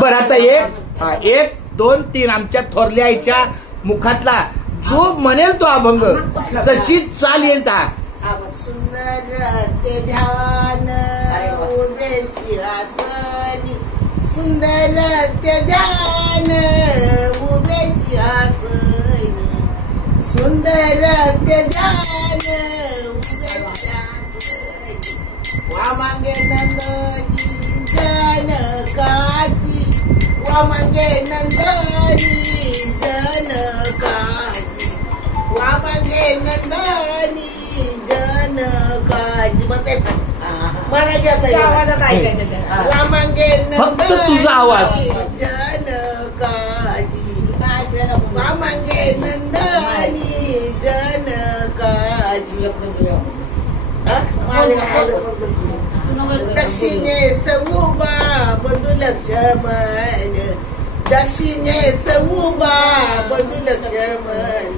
बरं आता एक दोन तीन आमच्या थोरल्या आईच्या मुखातला जो म्हणेल तो अभंग जशी चाल येईल ता सुंदर ते ध्यान उदे सिंहासनी सुंदर ते ध्यान उदे सिंहासनी सुंदर ते ध्यान उदे सिंहासनी वामांगे नंदनी जनकाची वामांगे नंदनी जनकाची वामांगे नंदनी जनकाची वामांगे फक्त तुझा आवाज जनकाची वामांगे नंदनी जनकाची दक्षिणे सऊबा बंधू लक्ष्मण दक्षिणे सऊबा बंधू लक्ष्मण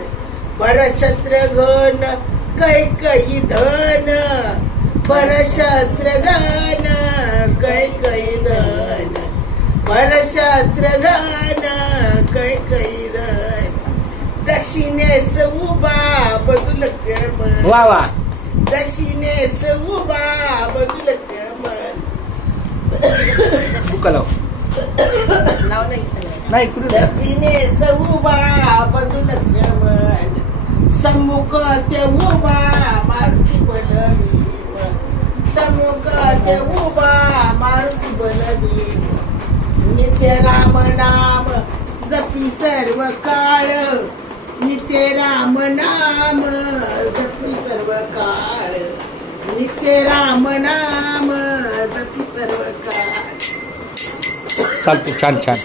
परशत्रुघ्न कैकयी धन परशत्रुघ्न कैकयी धन परशत्रुघ्न कैकयी धन दक्षिणेस उभा बंधू लक्ष्मण वा वा दक्षिणेस उभा बंधू लक्ष्मण बुकलाव नाही दक्षिणेस उभा बंधू लक्ष्मण सम्मुख ते उभा मारुती बलवीर सम्मुख ते उभा मारुती बलवीर नित्य राम नाम जपी सर्व काळ नित्य राम नाम जपी सर्व काळ नित्य राम नाम जपी सर्व काळ चालतं छान छान